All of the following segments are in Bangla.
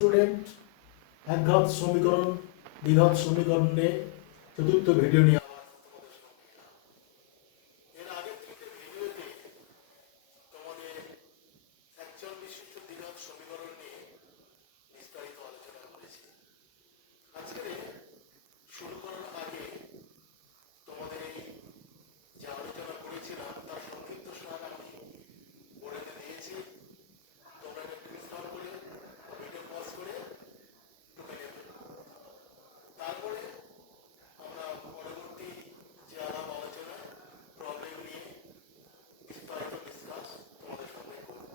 স্টুডেন্ট একঘাত সমীকরণ দ্বিঘাত সমীকরণে চতুর্থ ভিডিও নিয়ে আবার তোমাদের সঙ্গে এলাম। এর আগের তিনটে ভিডিওতে তোমাদের ফ্র্যাকচার বিশিষ্ট দ্বিঘাত সমীকরণ নিয়ে বিস্তারিত আলোচনা করেছি। আজকে শুরু করার আগে তোমাদের এই যে আলোচনা করেছিলাম তার সংক্ষিপ্ত সার আমি বোর্ডে দিয়েছি। তোমরা একটু ইনস্টল করে ভিডিও পজ করে টুকে নেবে। তারপরে আমরা পরবর্তী যে আলাপ আলোচনা প্রবলেম নিয়ে বিস্তারিত ডিসকাস তোমাদের সঙ্গে করব।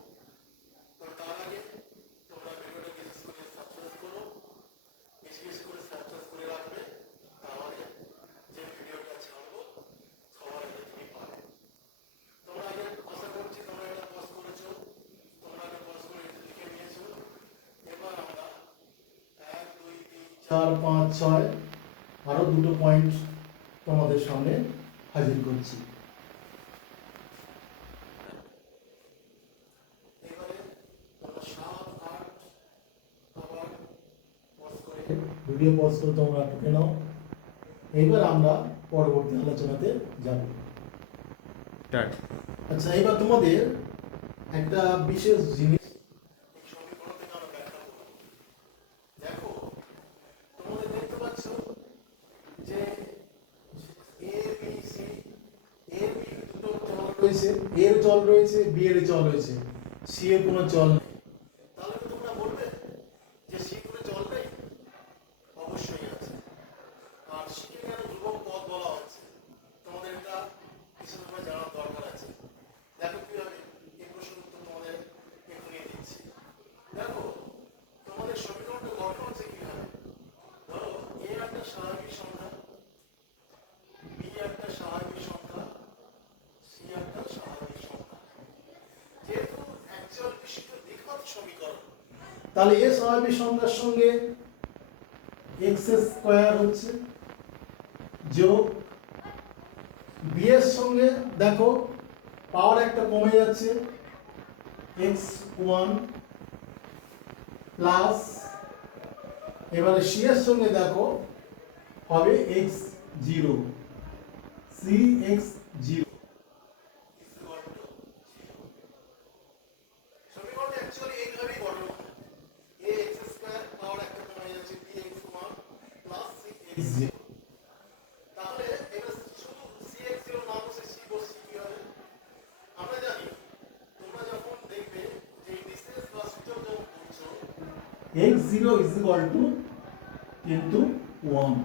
তো তার আগে তোমরা ভিডিওটা বিশেষ করে সাবস্ক্রাইব করো, বেশি করে সাবস্ক্রাইব করে রাখবে, তাহলে যে ভিডিওটা ছাড়বো সবার আগে তুমি পাবে। তোমরা আগে আশা করছি তোমরা এটা পজ করেছো, তোমরা এটা পজ করে লিখে নিয়েছো। এবার আমরা 1 2 3 4 5 6 আরো দুটো পয়েন্ট তোমাদের সামনে হাজির করছি। এবারে তোমরা 7 8 আবার পজ করে ভিডিও পজ করে তোমরা টুকে নাও। এবার আমরা পরবর্তী আলোচনাতে যাব। আচ্ছা, এবার তোমাদের একটা বিশেষ জিনিস এই সমীকরণ থেকে আমরা ব্যাখ্যা করব। দেখো, তোমাদের দেখতে পাচ্ছ যে A B C, A B দুটো চল রয়েছে, এর চল রয়েছে, বি এর চল রয়েছে, সি এর কোনো চল নেই। তাহলে কি তোমরা বলবে যে সি কোনো চল নেই? অবশ্যই আছে। আর সি কে কেন ধ্রুবক পদ বলা হচ্ছে তোমাদের এটা বিশেষভাবে জানার দরকার আছে। দেখো কিভাবে এই প্রশ্নের উত্তর তোমাদের এখনই দিচ্ছি। দেখো, তোমাদের সমীকরণটা গঠন হচ্ছে কিভাবে। ধরো এ একটা স্বাভাবিক সংখ্যা, বি একটা স্বাভাবিক সংখ্যা, সি একটা স্বাভাবিক সংখ্যা। যেহেতু অ্যাকচুয়াল বিশিষ্ট দ্বিঘাত সমীকরণ, তাহলে এ স্বাভাবিক সংখ্যার সঙ্গে এক্স স্কয়ার হচ্ছে যোগ বি এর সঙ্গে দেখো পাওয়ার একটা কমে যাচ্ছে, x1 প্লাস এবারে সি এর সঙ্গে দেখো হবে x0, cx0 সমীকরণটা অ্যাকচুয়ালি এইভাবেই গঠন হয়। ax স্কয়ার পাওয়ার একটা কমে যাচ্ছে bx1 প্লাস cx0। তাহলে এবার শুধু cx0 না বসে c বসে কি হবে? আমরা জানি তোমরা যখন দেখবে যে ডিসটেন্স বা সূচক যখন করছো x0 কিন্তু 1।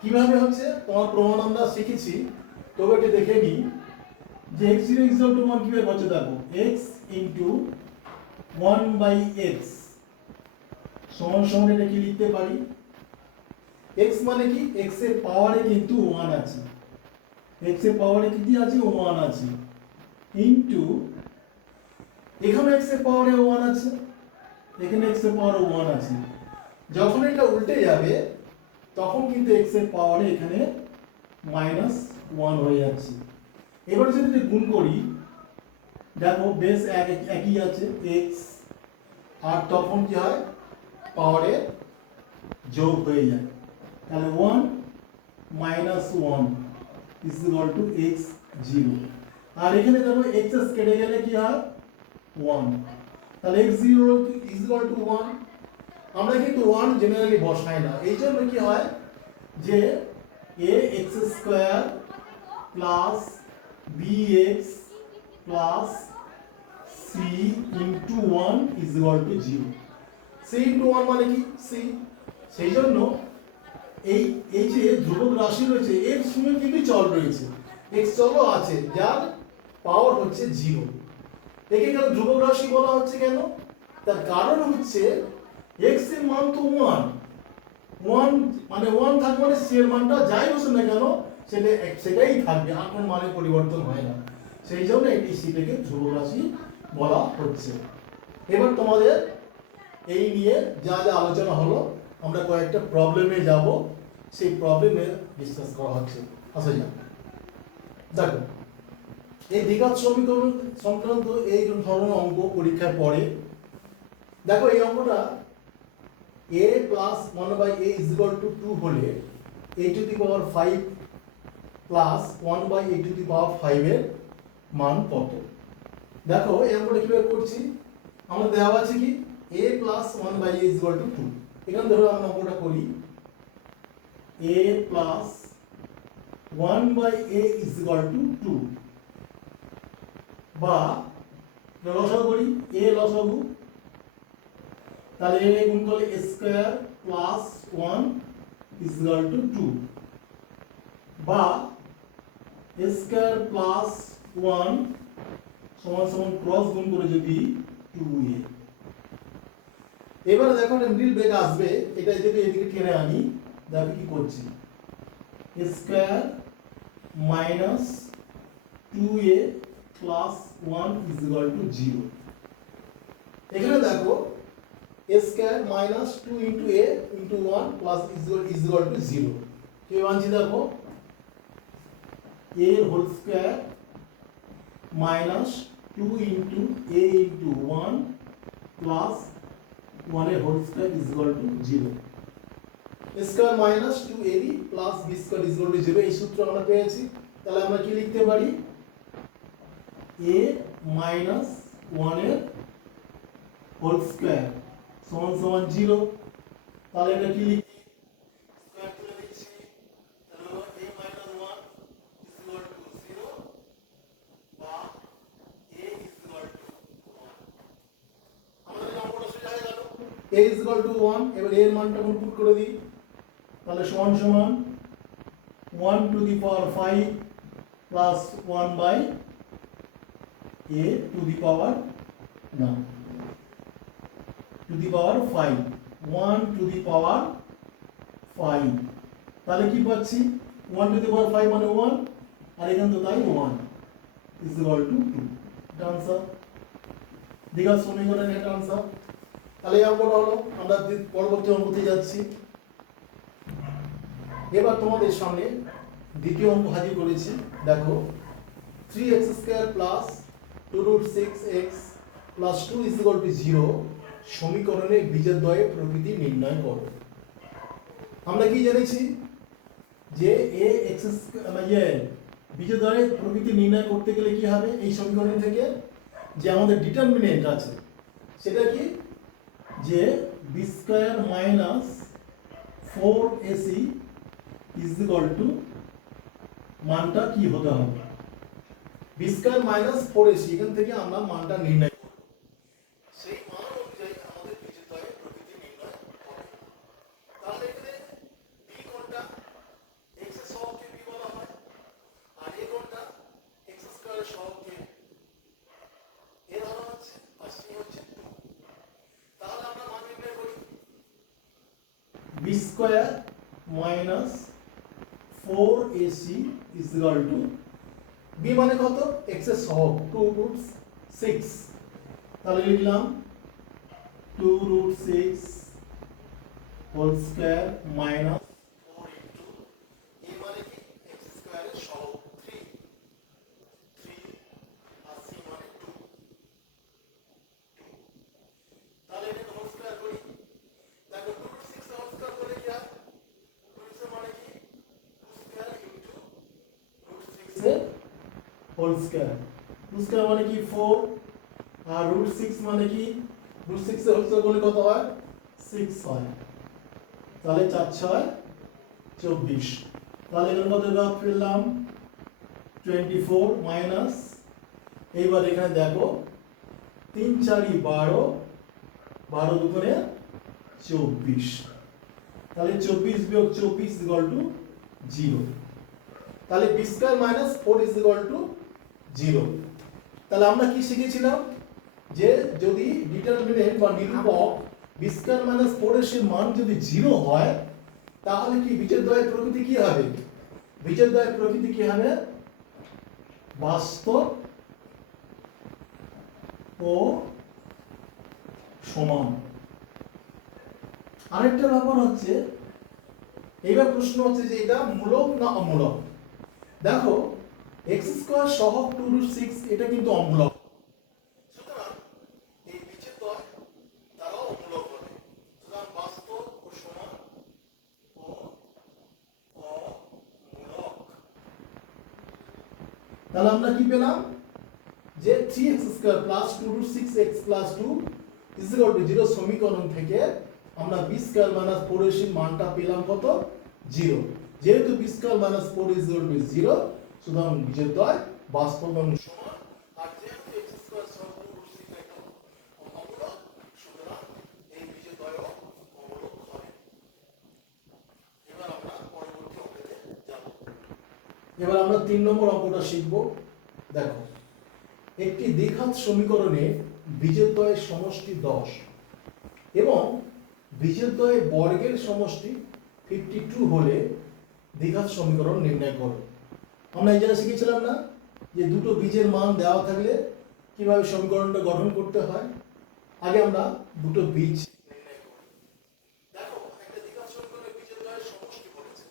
কিভাবে হচ্ছে তোমার প্রমাণ আমরা শিখেছি, তবে এটা দেখে নিই যে x0 1 কিভাবে হচ্ছে। দেখো x ইনটু 1/x সমান সমান এটা কি লিখতে পারি, x মানে কি x এর পাওয়ারে কিন্তু 1 আছে, x এর পাওয়ারে কি আছে 1 আছে, ইনটু এখানে x এর পাওয়ারে 1 আছে, এখানে x এর পাওয়ারে 1 আছে। যখন এটা উল্টে যাবে তখন কিন্তু x এর পাওয়ারে এখানে -1 হয়ে যাচ্ছে। এবার যদি গুণ করি দেখো বেস একই আছে x, আর তখন কি হয় পাওয়ারে যোগ হয়ে যায়। তাহলে 1 - 1 x0, আর এখানে দেখো x কেটে গেলে কি হয় 1, তাহলে x0 1। আমরা কিন্তু 1 জেনারেলি বসাই না, এই জন্য কি হয় যে ax square plus bx plus c into 1 0। c into 1 মানে কি c। সেই জন্য এই এই যে ধ্রুবক রাশি রয়েছে এর সঙ্গে কিন্তু চল রয়েছে, x চলও আছে যার পাওয়ার হচ্ছে 0। একে কেন ধ্রুবক রাশি বলা হচ্ছে কেন? তার কারণ হচ্ছে x এর মান তো 1 মানে 1 থাকবে মানে c এর মানটা যাই বসে না কেন সেটাই থাকবে, আর কোনো মানে পরিবর্তন হয় না। সেই জন্য এই সিটাকে ধ্রুবক রাশি বলা হচ্ছে। এবার তোমাদের এই নিয়ে যা যা আলোচনা হলো আমরা কয়েকটা প্রবলেমে যাব, সেই প্রবলেমে ডিসকাস করা হচ্ছে। আসা যাক। দেখো, এই দ্বিঘাত সমীকরণ সংক্রান্ত এই ধরনের অঙ্ক পরীক্ষায় পড়ে, দেখো এই অঙ্কটা a plus 1/a is equal to 2 হলে a to the power 5 plus 1/a to the power 5 এর মান কত? দেখো এই অঙ্কটা কিভাবে করছি, আমাদের দেওয়া আছে কি a plus 1/a is equal to 2। এখানে ধরো আমরা অঙ্কটা করি a plus 1/a is equal to 2, বা লসাগু করি a লসাগু, তাহলে a গুণ করলে a square plus 1 is equal to 2, বা a স্কয়ার প্লাস 1 সমান সমান ক্রস গুণ করে যদি 2a। এবারে দেখো একটা মিডল ব্রেক আসবে, এটা এদিকে টেনে আনি, দেখো কি করছি a square minus 2a plus 1 is equal to 0। এখানে দেখো a square minus 2 into a into 1 plus is equal to 0। কি মানছি দেখো a whole square minus 2 into a into 1 plus 1 এর whole square is equal to 0। a square minus 2ab plus b square is equal to 0, এই সূত্র আমরা পেয়েছি। তাহলে আমরা কি লিখতে পারি a মাইনাস 1 এর হোল স্কয়ার সমান সমান 0। তাহলে এটা কি লিখি স্কয়ার তুলে দিচ্ছি, তাহলে a minus 1 is equal to 0, বা a ইজ ইকুয়াল টু 1। আমাদের অঙ্কটা সোজা হয়ে গেল, a ইজ ইকুয়াল টু 1। এবার a এর মানটা পুট করে দিই, তাহলে সমান সমান 1 to the power 5 plus 1 by a to the power না to the power 5, 1 to the power 5। তাহলে কি পাচ্ছি 1 টু দি পাওয়ার 5 মানে 1, আর এখানে তো তাই 1 ইজ ইকুয়াল টু 2। এটা आंसर দ্বিঘাত সমীকরণের এটা आंसर। তাহলে এই অঙ্কটা হলো, আমরা পরবর্তী অঙ্কতে যাচ্ছি। এবার তোমাদের সামনে দ্বিতীয় অঙ্ক হাজির করেছি। দেখো 3x square plus 2 root 6x plus 2 is equal to 0 সমীকরণের বীজদ্বয়ের প্রকৃতি নির্ণয় করো। আমরা কি জেনেছি যে ax বীজদ্বয়ের প্রকৃতি নির্ণয় করতে গেলে কি হবে, এই সমীকরণ থেকে যে আমাদের ডিটারমিনেন্ট আছে সেটা কি, যে b square minus 4ac is equal two মানটা কি হতে হবে b স্কয়ার মাইনাস 4ac, এখান থেকে আমরা মানটা নির্ণয় করব। সেই মান অনুযায়ী আমাদের বীজদ্বয়ের প্রকৃতি নির্ণয় হবে। তাহলে এখানে b কোণটা x এর সহগকে b বলা হয়, আর a কোণটা x স্কয়ারের সহগকে a ধরা হচ্ছে, আর c হচ্ছে 2। তাহলে আমরা মান নির্ণয় করি b square minus 4ac is equal two b মানে কত, x এর সহগ 2 রুট 6। তাহলে লিখলাম 2 root 6 whole square minus 4 into a মানে কি x স্কয়ারের সহগ 3 আর c মানে 2। তাহলে এটা হোল স্কয়ার করি, দেখো 2 রুট 6 হোল স্কয়ার করলে কি হয়, 2 মানে কি 2 স্কয়ার ইনটু রুট 6 এর হোল স্কয়ার। 2 স্কয়ার মানে কি 4, আর রুট 6 মানে কি রুট 6 এর হোল স্কয়ার করলে কত হয় 6 হয়। তাহলে 4 6 24। তাহলে এর মধ্যে ভাগ ফেললাম 24 মাইনাস, এইবার এখানে দেখো 3 4 12, 12 দুগুণে 24। তাহলে 24 বিয়োগ 24 ইকুয়াল টু 0। তাহলে b square minus 4 is equal to 0। তাহলে আমরা কি শিখেছিলাম, যে যদি ডিটারমিনেন্ট বা নিরূপক b স্কয়ার মাইনাস 4 এর মান যদি 0 হয়, তাহলে কি বীজদ্বয়ের প্রকৃতি কি হবে, বীজদ্বয়ের প্রকৃতি কি হবে, বাস্তব ও সমান। আরেকটা ব্যাপার হচ্ছে, এইবার প্রশ্ন হচ্ছে যে এটা মূলক না অমূলক। দেখো x স্কয়ার সহগ 2 রুট 6 এটা কিন্তু অমূলক, সুতরাং এই বীজদ্বয় তারাও তাহলে আমরা কি পেলাম যে 3x square plus 2 root 6x plus 2 is equal to 0 সমীকরণ থেকে আমরা b স্কয়ার মাইনাস 4ac মানটা পেলাম কত 0। যেহেতু b square minus 4 is equal to 0, সুতরাং বিজোড়দ্বয় বাস্তব এবং সমান। আর যেহেতু x স্কয়ার সহ 2 রুট 6 একটা অমূলক, সুতরাং এই বিজোড়দ্বয় অমূলক হবে। এবার আমরা পরবর্তী অঙ্কে যাব। এবার আমরা 3 নম্বর অঙ্কটা শিখব। দেখো, একটি দ্বিঘাত সমীকরণে বিজোড়দ্বয়ের সমষ্টি 10 এবং বিজোড়দ্বয়ের বর্গের সমষ্টি 52 হলে দ্বিঘাত সমীকরণ নির্ণয় করো। আমরা এই জায়গায় শিখেছিলাম না যে দুটো বীজের মান দেওয়া থাকলে কিভাবে সমীকরণটা গঠন করতে হয়। আগে আমরা দুটো বীজ নির্ণয় করি। দেখো, একটা দ্বিঘাত সমীকরণে বিজোড়দ্বয়ের সমষ্টি বলেছে,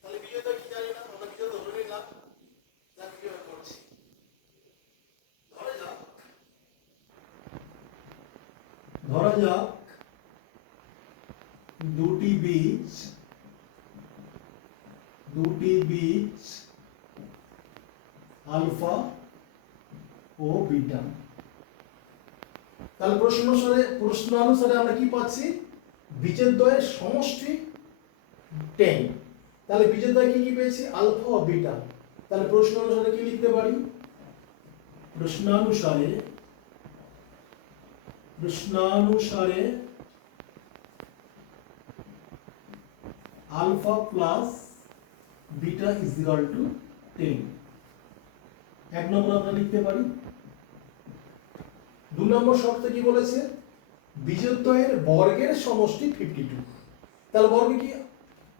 তাহলে বিজোড়দ্বয় কি জানি না, আমরা বিজোড়দ্বয় ধরে নিলাম। যা কিভাবে করছি, ধরা যাক দুটি বীজ আলফা ও বিটা। তাহলে প্রশ্নানুসারে আমরা কি পাচ্ছি, বিজোড়দ্বয়ের সমষ্টি 10। তাহলে বিজোড়দ্বয় কি কি পেয়েছি, আলফা ও বিটা। তাহলে প্রশ্ন অনুসারে কি লিখতে পারি, প্রশ্নানুসারে alpha plus beta is equal to 10। এক নম্বর আমরা লিখতে পারি। 2 নম্বর শর্ত কি বলেছে, বিজোড়দ্বয়ের বর্গের সমষ্টি 52। তাহলে বর্গ কি,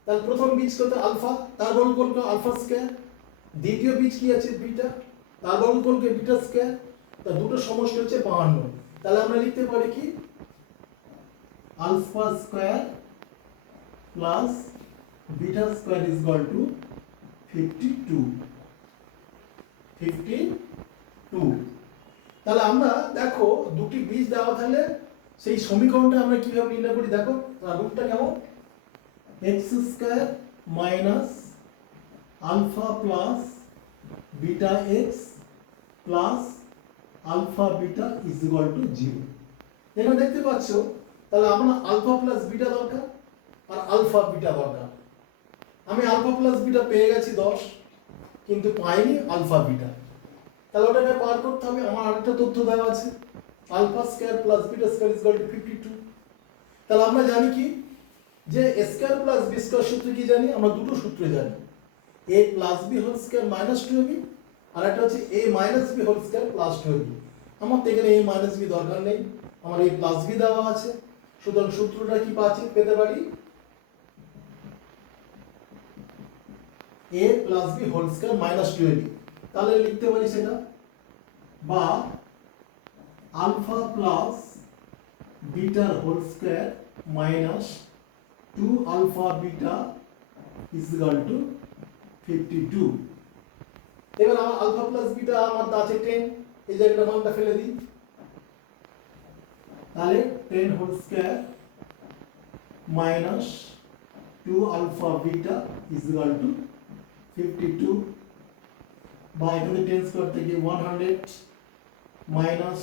তাহলে প্রথম বীজ কত আলফা, তার বর্গফল কত আলফা স্কয়ার। দ্বিতীয় বীজ কি আছে বিটা, তার বর্গফল কি বিটা স্কয়ার। তা দুটো সমষ্টি হচ্ছে 52। তাহলে আমরা লিখতে পারি কি, alpha square plus beta square is equal to 52। তাহলে আমরা দেখো দুটি বীজ দেওয়া থাকলে সেই সমীকরণটা আমরা কিভাবে নির্ণয় করি, দেখো রূপটা কেমন, x square minus alpha plus beta x plus alpha beta is equal to 0। এখানে দেখতে পাচ্ছ, তাহলে আমরা আলফা প্লাস বিটা দরকার আর আলফা বিটা দরকার। আমি আলফা প্লাস বিটা পেয়ে গেছি 10, কিন্তু পাইনি আলফা বিটা। তাহলে ওটাকে পার করতে হবে। আমার আরেকটা তথ্য দেওয়া আছে, alpha square plus beta square is equal to 52। তাহলে আমরা জানি কি, যে a square plus b square সূত্র কি জানি, আমরা দুটো সূত্র জানি, a plus b whole square minus 2ab, আর একটা হচ্ছে a minus b whole square plus 2ab। আমার তো এখানে a মাইনাস b দরকার নেই, আমার a প্লাস b দেওয়া আছে। সুতরাং সূত্রটা কি পেতে পারি, a plus b whole square minus 2ab। তাহলে লিখতে পারি সেটা, বা আলফা প্লাস বিটার whole square minus 2 alpha beta is equal to 52। এবার আমার আলফা প্লাস বিটা আমার আছে 10, এই জায়গাটা মানটা ফেলে দিই। তাহলে 10 whole square minus 2 alpha beta is equal to 52, বা এখানে 10 স্কয়ার থেকে 100 minus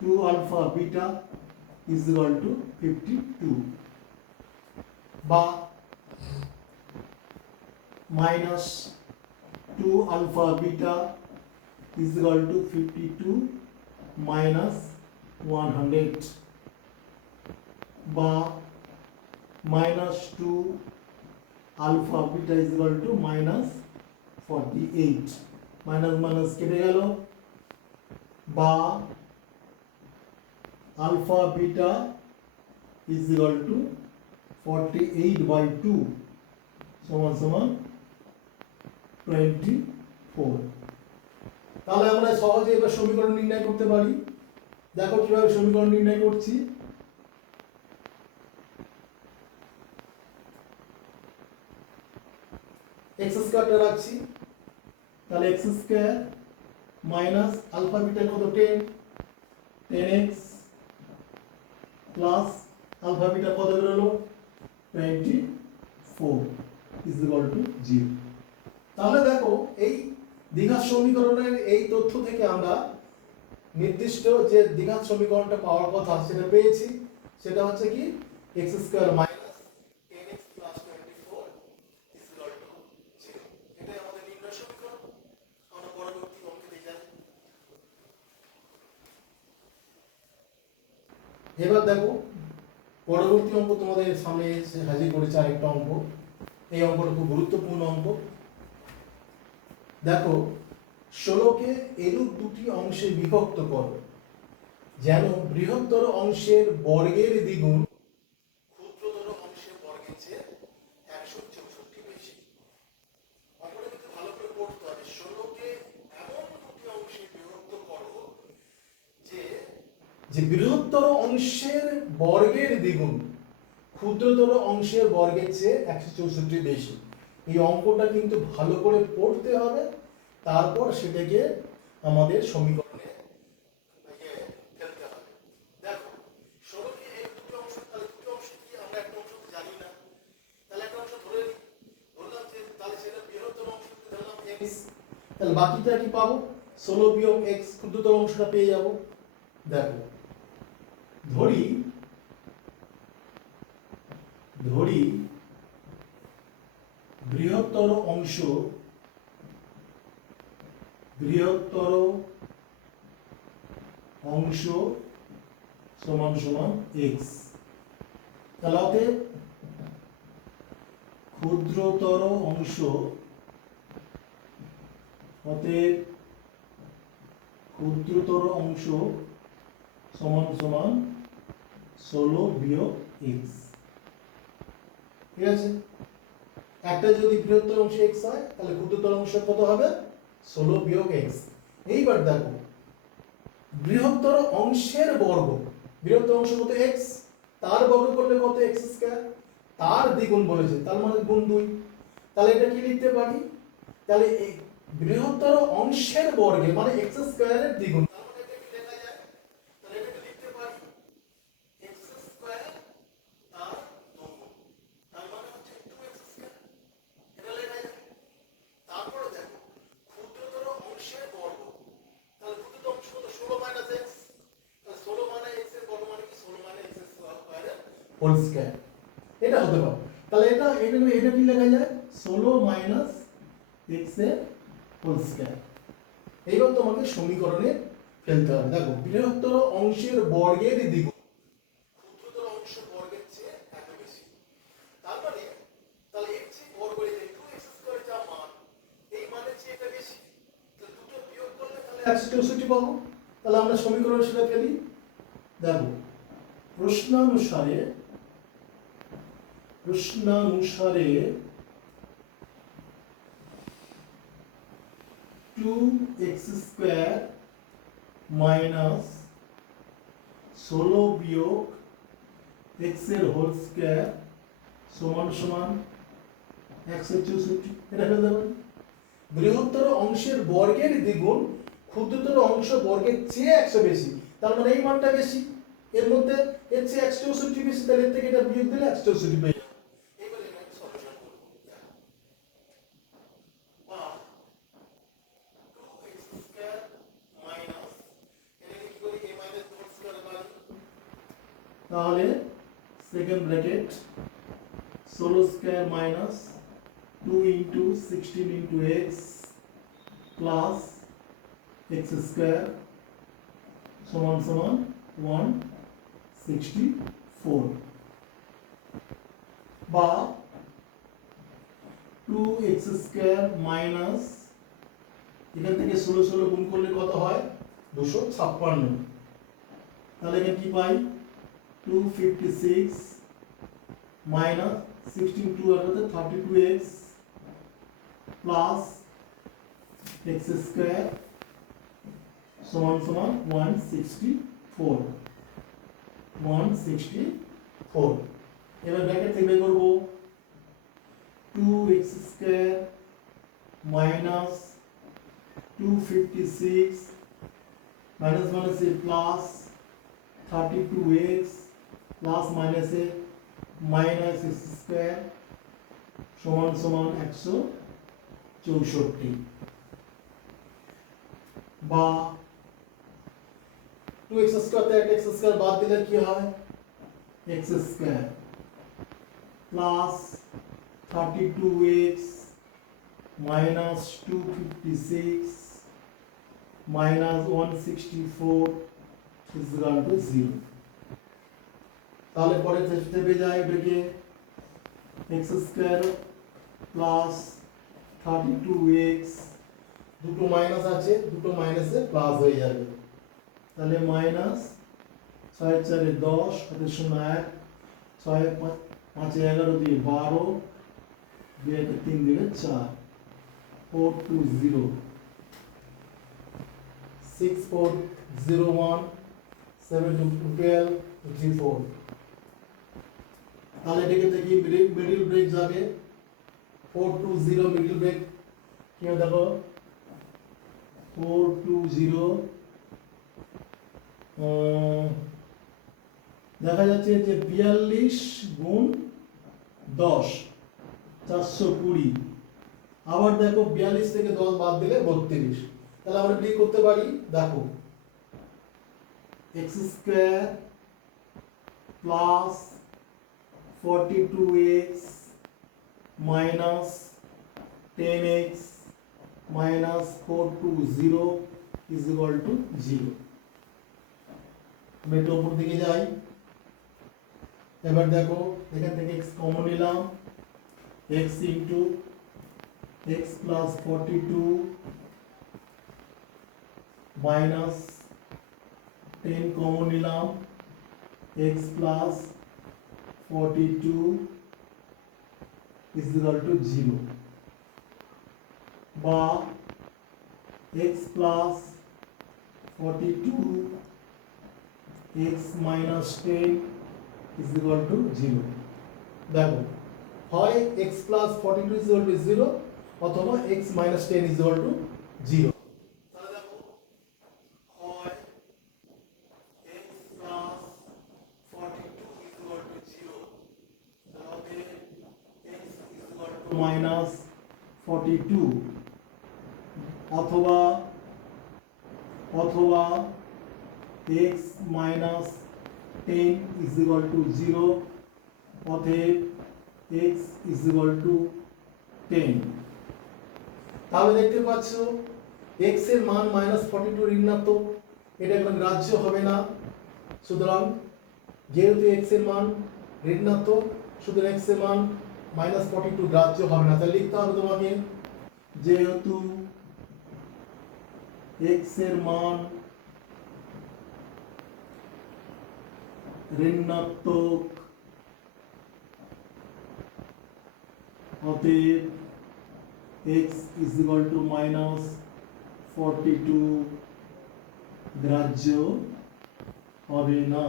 2 alpha beta is equal to 52, বা minus 2 alpha beta is equal to 52 minus 100, বা minus 2 alpha beta is equal to minus 48। Minus minus কেটে গেল, বা alpha beta is equal to 48/2 সমান সমান 24। তাহলে আমরা সহজে এবার সমীকরণ নির্ণয় করতে পারি। দেখো কিভাবে সমীকরণ নির্ণয় করছি। x স্কয়ারটা রাখছি, তাহলে x square minus alpha beta কত 10x প্লাস আলফা বিটা কত বেরোলো 24 ইজ ইকুয়াল টু 0। তাহলে দেখো এই দ্বিঘাত সমীকরণের এই তথ্য থেকে আমরা নির্দিষ্ট যে দ্বিঘাত সমীকরণটা পাওয়ার কথা সেটা পেয়েছি, সেটা হচ্ছে কি x square minus 10x plus 24 is equal to 0। এটাই আমাদের নির্ণয় সমীকরণ। আমরা পরবর্তী অঙ্কে যাই। এবার দেখো পরবর্তী অঙ্ক তোমাদের সামনে এসে হাজির করেছে আরেকটা অঙ্ক। এই অঙ্কটা খুব গুরুত্বপূর্ণ অঙ্ক। দেখো 16কে এরূপ দুটি অংশে বিভক্ত করো যেন বৃহত্তর অংশের বর্গের দ্বিগুণ ক্ষুদ্রতর অংশের বর্গের চেয়ে 164 বেশি। অঙ্কটা কিন্তু ভালো করে পড়তে হবে। 16কে এমন দুটি অংশে বিভক্ত করো যে বৃহত্তর অংশের বর্গের দ্বিগুণ ক্ষুদ্রতর অংশের বর্গের চেয়ে 164 বেশি। এই অঙ্কটা কিন্তু ভালো করে পড়তে হবে, তারপর সেটাকে আমাদের সমীকরণে ফেলতে হবে। দেখো 16কে এই দুটো অংশ, তাহলে দুটো অংশ কি আমরা একটা অংশ তো জানি না, তাহলে একটা অংশ ধরলাম যে তাহলে সেটা বৃহত্তর অংশ ধরলাম x, তাহলে বাকিটা কি পাবো 16 বিয়োগ x, ক্ষুদ্রতর অংশটা পেয়ে যাব। দেখো ধরি বৃহত্তর অংশ সমান সমান x, তাহলে অতএব ক্ষুদ্রতর অংশ সমান সমান 16 বিয়োগ x। ঠিক আছে, একটা যদি বৃহত্তর অংশ x হয় তাহলে ক্ষুদ্রতর অংশ কত হবে 16 বিয়োগ x। এইবার দেখো বৃহত্তর অংশের বর্গ, বৃহত্তর অংশ কত x, তার বর্গ করলে কত x স্কয়ার, তার দ্বিগুণ বলেছে তার মানে গুণ 2। তাহলে এটা কি লিখতে পারি, তাহলে এই বৃহত্তর অংশের বর্গে মানে x স্কয়ারের দ্বিগুণ, তার মানে এটা কি লেখা যায়, তাহলে এটা লিখতে পারি x স্কয়ার তার দ্বিগুণ, তার মানে হচ্ছে 2x স্কয়ার, এটা লেখা যায়। তারপরে দেখো ক্ষুদ্রতর অংশের বর্গ, তাহলে ক্ষুদ্রতর অংশ কত 16 মাইনাস x, তাহলে 16 মানে x এর বর্গ মানে কি 16 মানে x স্কয়ারের হোল স্কয়ার, এটা হতে পারে। তাহলে এটা কি লেখা যায় 16 মাইনাস x এর হোল স্কয়ার। এইবার তোমাকে সমীকরণে ফেলতে হবে। দেখো বৃহত্তর অংশের বর্গের দ্বিগুণ ক্ষুদ্রতর অংশ বর্গের চেয়ে এত বেশি, তার মানে তাহলে x বর্গের যে 2x স্কয়ার যা মান, এই মানের চেয়ে এটা বেশি, তাহলে দুটো বিয়োগ করলে তাহলে 164 পাবো। তাহলে আমরা সমীকরণ সেটা ফেলি। দেখো প্রশ্নানুসারে 2x স্কয়ার মাইনাস 16 বিয়োগ x এর হোল স্কয়ার সমান সমান 164। এটা ফেলতে পারি। বৃহত্তর অংশের বর্গের দ্বিগুণ ক্ষুদ্রতর অংশ বর্গের চেয়ে 100 বেশি, তার মানে এই মানটা বেশি, এর মধ্যে এর চেয়ে 164 বেশি, তাহলে এর থেকে এটা বিয়োগ দিলে 164 পেয়ে যাবে। এবার এটা সলিউশন করব। বা 2x স্কয়ার মাইনাস এটাকে কি করি a minus whole square by, তাহলে second bracket 16 square minus 2 into 16 into x plus x square সমান সমান 164, বা 2x স্কয়ার মাইনাস এখান থেকে 16 গুণ করলে কত হয় 256, তাহলে এখানে কি পাই 256 মাইনাস 16 2 আর 32x প্লাস x স্কয়ার সমান সমান 164। এবার ব্র্যাকেট থেকে বের করব 2x স্কয়ার মাইনাস 256 মাইনাস মাইনাসে প্লাস 32x প্লাস মাইনাসে মাইনাস x স্কয়ার সমান সমান 164। বা 2x স্কয়ার থেকে x স্কয়ার বাদ দিলে কি হয় x square plus 32x minus 256 minus 164 is equal to 0 তাহলে পরে স্টেপে যাই এটাকে x স্কয়ার প্লাস 32x দুটো মাইনাস আছে দুটো মাইনাসে প্লাস হয়ে যাবে তাহলে মাইনাস 6 4 10 হাতে 0 1 6 5 11 দিয়ে 12 2 3 দিয়ে 4 420 6401 7212 34 তাহলে এটাকে দেখি মিডল ব্রেক যাবে 420 মিডল ব্রেক কি হবে দেখো 420 দেখা যাচ্ছে যে 42 গুণ 10 420 আবার দেখো 42 থেকে 10 বাদ দিলে 32 তাহলে আমরা কি করতে পারি দেখো x square plus 42x minus 10x minus 420 is equal to 0 আমরা একটু উপর দিকে যাই এবার দেখো এখান থেকে x কমন নিলাম x into x plus 42 minus 10 common নিলাম x plus 42 is equal to 0 বা x plus 42 x minus 10 is equal to 0 দেখো হয় x plus 42 is equal to 0 অথবা x minus 10 is equal to 0 তাহলে দেখো হয় x plus 42 is equal to 0 তাহলে x is equal to minus 42 অথবা x minus 10 is equal to 0 অতএব x is equal to 10 তাহলে দেখতে পাচ্ছ x এর মান -42 ঋণাত্মক এটা কোনো গ্রাহ্য হবে না সুতরাং যেহেতু x এর মান ঋণাত্মক সুতরাং x এর মান -42 গ্রাহ্য হবে না তাহলে লিখতে হবে তোমাকে যেহেতু x এর মান ঋণাত্মক অতএব x is equal to -42 গ্রাহ্য হবে না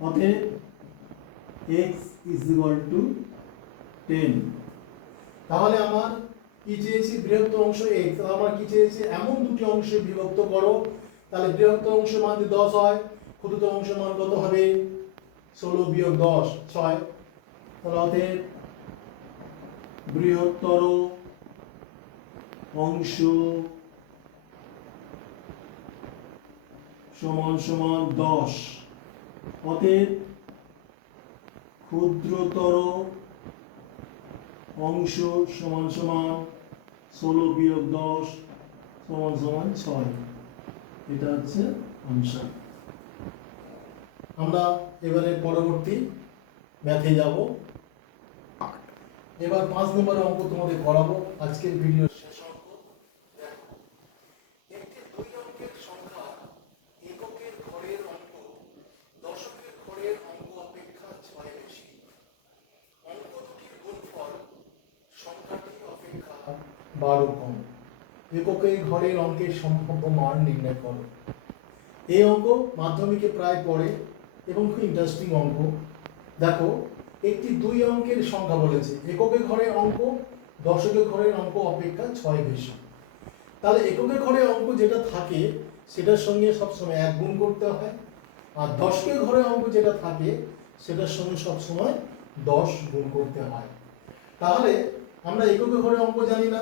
অতএব x is equal to 10 তাহলে আমার কি চেয়েছি বৃহত্তর অংশ x তাহলে আমার কি চেয়েছি এমন দুটি অংশে বিভক্ত করো তাহলে বৃহত্তর অংশ মান যদি 10 হয় ক্ষুদ্রতম অংশ মান কত হবে 16 বিয়োগ 10 6 তাহলে অতএব বৃহত্তর অংশ সমান সমান 10 অতএব ক্ষুদ্রতর অংশ সমান সমান 16 বিয়োগ 10 সমান সমান 6 এটা হচ্ছে আনসার আমরা এবারে পরবর্তী ম্যাথে যাব এবার 5 নম্বরের অঙ্ক তোমাদের করাবো আজকের ভিডিওর শেষ অঙ্ক দেখো একটি দুই অঙ্কের সংখ্যা এককের ঘরের অঙ্ক দশকের ঘরের অঙ্ক অপেক্ষা 6 বেশি অঙ্ক দুটির গুণফল সংখ্যাটি অপেক্ষা 12 কম এককের ঘরের অঙ্কের সম্ভাব্য মান নির্ণয় করো এই অঙ্ক মাধ্যমিকে প্রায় পড়ে এবং খুব ইন্টারেস্টিং অঙ্ক দেখো একটি দুই অঙ্কের সংখ্যা বলেছে এককের ঘরের অঙ্ক দশকের ঘরের অঙ্ক অপেক্ষা 6 বেশি তাহলে এককের ঘরের অঙ্ক যেটা থাকে সেটার সঙ্গে সবসময় 1 গুণ করতে হয় আর দশকের ঘরের অঙ্ক যেটা থাকে সেটার সঙ্গে সবসময় 10 গুণ করতে হয় তাহলে আমরা এককের ঘরের অঙ্ক জানি না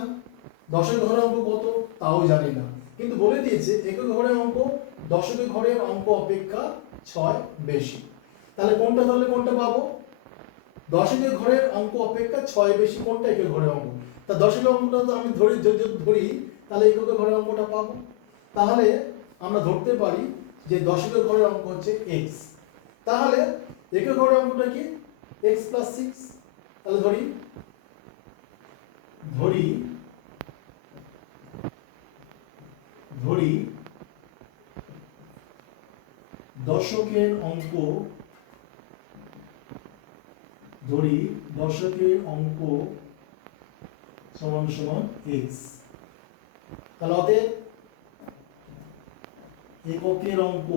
দশকের ঘরের অঙ্ক কত তাও জানি না কিন্তু বলে দিয়েছে একক ঘরের অঙ্ক দশকের ঘরের অঙ্ক অপেক্ষা 6 বেশি। তাহলে কোনটা ধরলে কোনটা পাবো? দশকের ঘরের অঙ্ক অপেক্ষা 6 বেশি কোনটা? একক ঘরের অঙ্ক। তা দশকের অঙ্কটা তো আমি ধরি, যদি ধরি তাহলে একক ঘরের অঙ্কটা পাবো। তাহলে আমরা ধরতে পারি যে দশকের ঘরের অঙ্ক হচ্ছে x। তাহলে একক ঘরের অঙ্কটা কি? x + 6। তাহলে ধরি দশকের অঙ্ক সমান সমান x। তাহলে অতএব এককের অঙ্ক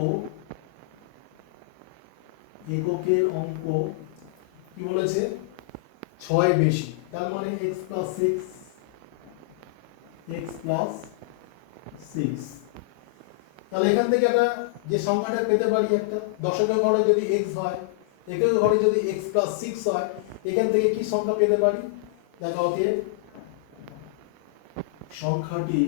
কি বলেছে? 6 বেশি। তার মানে x + 6। তাহলে এখান থেকে একটা যে সংখ্যাটা পেতে পারি, একটা দশকের ঘরে যদি x হয়, একক ঘরে যদি x + 6 হয়, এখান থেকে কি সংখ্যা পেতে পারি? দেখো অতএব সংখ্যাটি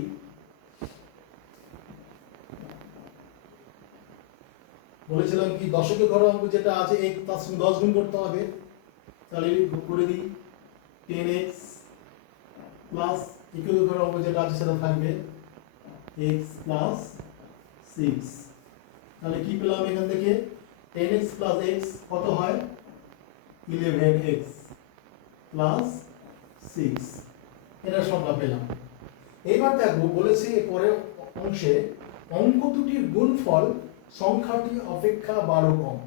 বলেছিলাম কি দশকের ঘরের অঙ্ক যেটা আছে তার সঙ্গে 10 গুণ করতে হবে। তাহলে করে দিই 10x প্লাস একক ঘরের অঙ্ক যেটা আছে সেটা থাকবে x + 6। তাহলে কি পেলাম এখান থেকে? 10x + x কত হয়? 11x + 6। এটা সংখ্যা পেলাম। এইবার দেখো বলেছে পরের অংশে অঙ্ক দুটির গুণফল সংখ্যাটি অপেক্ষা 12 কম।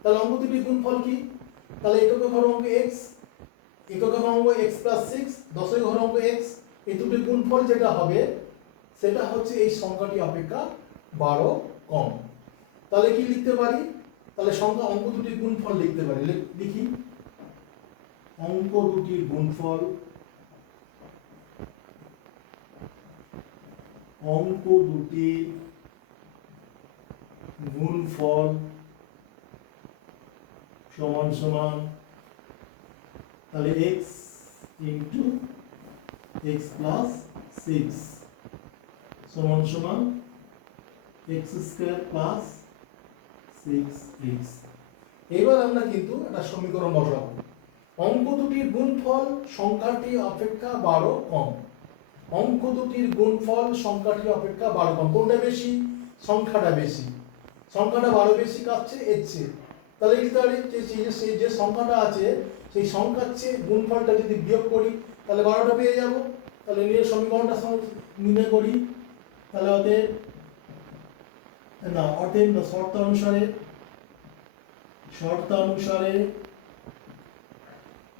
তাহলে অঙ্ক দুটির গুণফল কি? তাহলে একক ঘর অঙ্ক x, একক ঘর অঙ্ক x + 6, দশকের ঘর অঙ্ক x, এই দুটির গুণফল যেটা হবে সেটা হচ্ছে এই সংখ্যাটি অপেক্ষা 12 কম। তাহলে কি লিখতে পারি? তাহলে অঙ্ক দুটির গুণফল লিখতে পারি। লিখি অঙ্ক দুটির গুণফল সমান সমান তাহলে x * x + 6 সমান সমান x² + 6x। এবার আমরা কিন্তু একটা সমীকরণ বসাবো। অঙ্ক দুটির গুণফল সংখ্যাটি অপেক্ষা 12 কম। অঙ্ক দুটির গুণফল সংখ্যাটি অপেক্ষা 12 কম। কোনটা বেশি? সংখ্যাটা বেশি। সংখ্যাটা 12 বেশি কার চেয়ে? এর চেয়ে। তাহলে লিখতে পারি যে সংখ্যাটা আছে সেই সংখ্যার চেয়ে গুণফলটা যদি বিয়োগ করি তাহলে 12টা পেয়ে যাব। তাহলে নিয়ে সমীকরণটা নির্ণয় করি। তাহলে অতএব শর্তানুসারে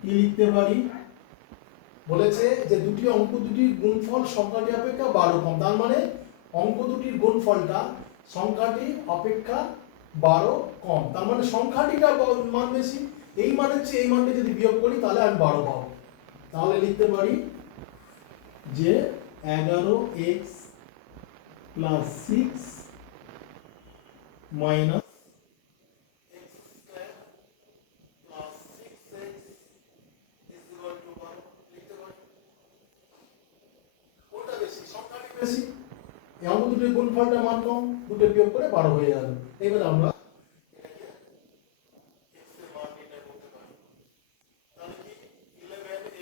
কি লিখতে পারি? বলেছে যে অঙ্ক দুটির গুণফল সংখ্যাটি অপেক্ষা 12 কম। তার মানে অঙ্ক দুটির গুণফলটা সংখ্যাটি অপেক্ষা 12 কম। তার মানে সংখ্যাটিটা মান বেশি। এই মানের চেয়ে এই মানটা যদি বিয়োগ করি তাহলে আমি 12 পাবো। তাহলে লিখতে পারি যে 11x + 6 - x² + 6x = 12। লিখতে পারি কোনটা বেশি? সংখ্যাটি বেশি। এই অঙ্ক দুটির গুণফলটা মান কম, দুটো বিয়োগ করে 12 হয়ে গেল। এবার আমরা এটাকে x এর মান নির্ণয় করতে পারি। তাহলে কি 11x +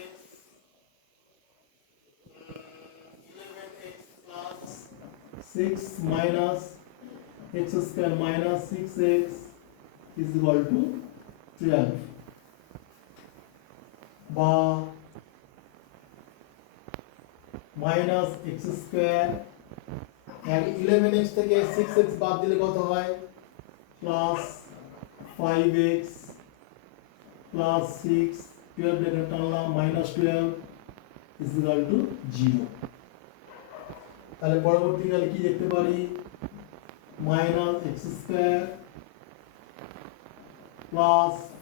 6 - x² - 6x = 12 বা -x² 11x থেকে 6x বাদ দিলে কত হয়? +5x + 6 12 bracket টানলাম -12 = 0। তাহলে পরবর্তীকালে কি দেখতে পারি? -x² +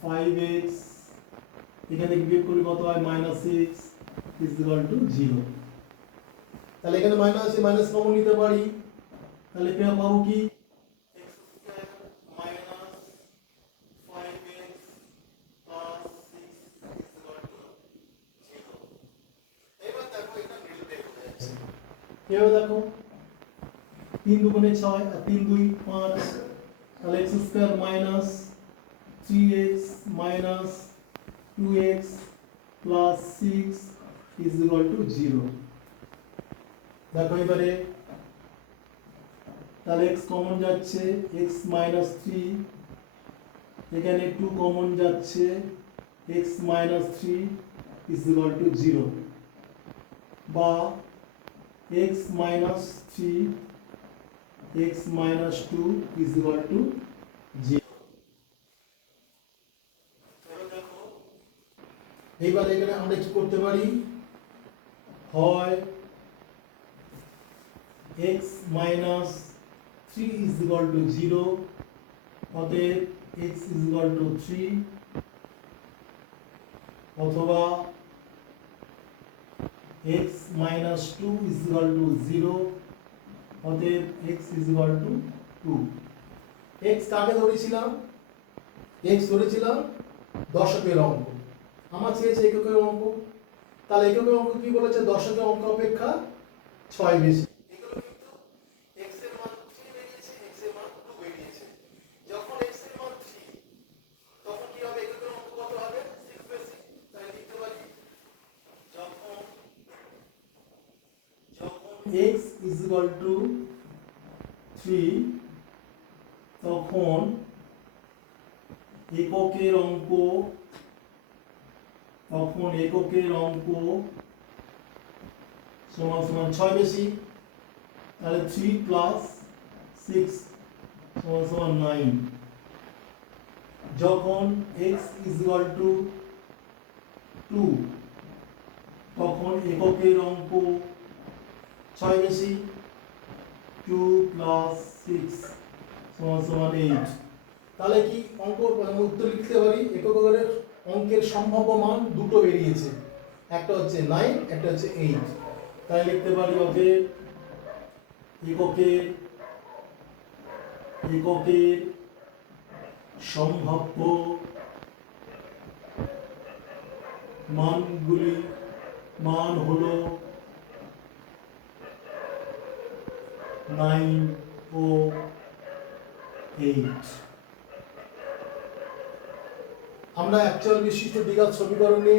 5x এখান থেকে বিয়োগ করলে কত হয়? -6 = 0। তাহলে এখানে মাইনাস কমন নিতে পারি। তাহলে পাবো কি? x² - 5x + 6 = 0। এবার দেখো এটা মিলবে হয়ে যাচ্ছে। এবার দেখো 3 দুগুণে 6 আর 3 2 5, তাহলে x square minus 3x minus 2x plus 6 is equal to 0। দেখো এবারে তাহলে x কমন যাচ্ছে, x মাইনাস 3, এখানে 2 কমন যাচ্ছে, x minus 3 is equal to 0, বা x minus 3 x minus 2 is equal to 0। দেখো এইবার এখানে আমরা কি করতে পারি, হয় x minus 3 is equal to 0, অতএব x ইজ ইকুয়াল টু 3, অথবা x minus 2 is equal to 0, অতএব x is equal to 2। x কাকে ধরেছিলাম, x ধরেছিলাম দশকের অঙ্ক, আমার চেয়েছে এককের অঙ্ক, তাহলে এককের অঙ্ক কি বলেছে, দশকের অঙ্ক অপেক্ষা 6 বেশি। এগুলো কিন্তু x এর মান 3 বেরিয়েছে, x এর মান 2 বেরিয়েছে। যখন x এর মান 3, তখন কি হবে, এককের অঙ্ক কত হবে, 6 বেশি। তাই লিখতে পারি যখন x ইজ ইকুয়াল টু 3, তখন এককের অঙ্ক সমান সমান 6 বেশি, তাহলে 3 প্লাস 6 সমান সমান 9। যখন x ইজ ইকুয়াল টু 2, তখন এককের অঙ্ক 6 বেশি, 2 প্লাস 6 সমান সমান 8। তাহলে কি অঙ্ক উত্তর লিখতে পারি, এককের অঙ্কের সম্ভাব্য মান দুটো বেরিয়েছে, একটা হচ্ছে 9, একটা হচ্ছে 8। তাই লিখতে পারি অতএব এককের সম্ভাব্য মান হলো 9 ও 8। আমরা অ্যাকচুয়াল বিশিষ্ট দ্বিঘাত সমীকরণে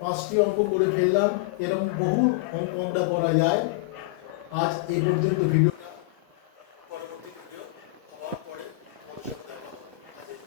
5টি অঙ্ক করে ফেললাম, এরকম বহু অঙ্ক আমরা করা যায়। আজ এই পর্যন্ত ভিডিও